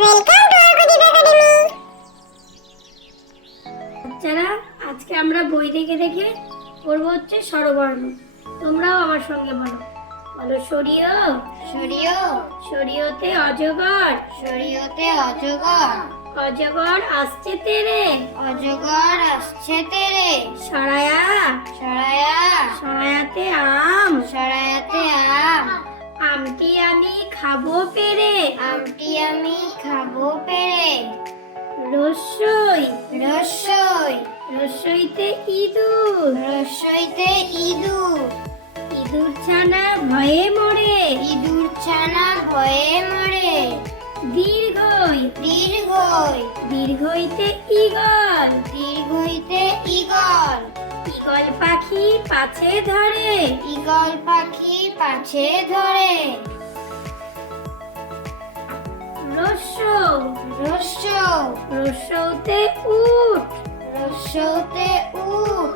Welcome to আরগদীপ academy. বাচ্চারা, আজকে আমরা বই দেখে দেখে পড়ব হচ্ছে স্বরবর্ণ। তোমরাও আমার সঙ্গে বলো। বলো সরিয়। সরিয় সরিয়তে অজগর। সরিয়তে অজগর, অজগর আসছে তেরে। অজগর আসছে তেরে। সরায়া। সরায়া সরায়াতে আম। সরায়াতে আম, আমটি আমি খাবো পেরে। আমটি আমি খাবো পেরে। রস্যই। রস্যই রস্যইতে ইঁদুর। রস্যইতে ইঁদুর, ইঁদুর ছানা ভয়ে মরে। ইঁদুর ছানা ভয়ে মরে। দীর্ঘই। দীর্ঘই দীর্ঘইতে ঈগল। দীর্ঘইতে ঈগল, ঈগল পাখি পাছে ধরে। ঈগল পাখি পাছে ধরে। রস্যৌ। রস্য রস্যৌতে উট। রস্যতে উট,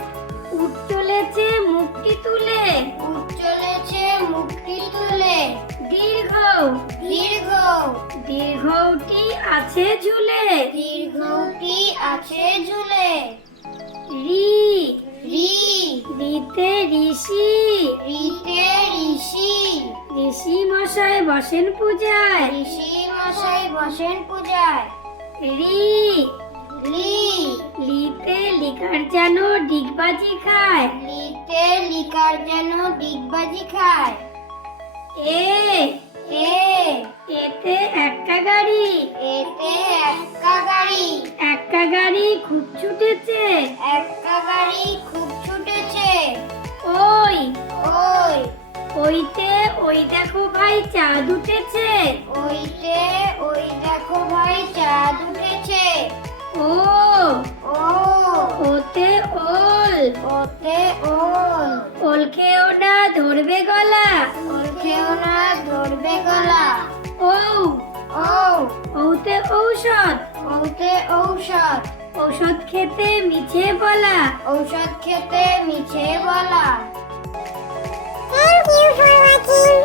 উট চলেছে মুখটি তুলে। উট চলেছে মুখটি তুলে। দীর্ঘ। দীর্ঘ দীর্ঘটি আছে ঝুলে। দীর্ঘটি আছে ঝুলে। রি। রি রিতে ঋষি। রিতে ঋষি, ঋষি মশাই বসেন পূজায়। ঋষি মশাই বসেন পূজায়। রি। লি লিতে লিকার যেন ডিগবাজি খায়। লিতে লিকার যেন ডিগবাজি খায়। এ। এ এতে এক্কা গাড়ি। এতে এক্কা গাড়ি, এক্কা গাড়ি খুব ছুটেছে। এক্কা গাড়ি খুব ছুটেছে। ওই। ওই ওইতে ওই দেখো ভাই চাঁদ উঠেছে। ওইতে ওই দেখো ভাই চাঁদ উঠেছে। ও। ও ওতে ওল। ওতে ওল, ওল খেও না ধরবে গলা। ওল খেও না ধরবে গলা। ও। ও ওতে ঔষধ। ওতে ঔষধ, ঔষধ খেতে মিছে বলা। ঔষধ খেতে মিছে বলা। Thank you for watching.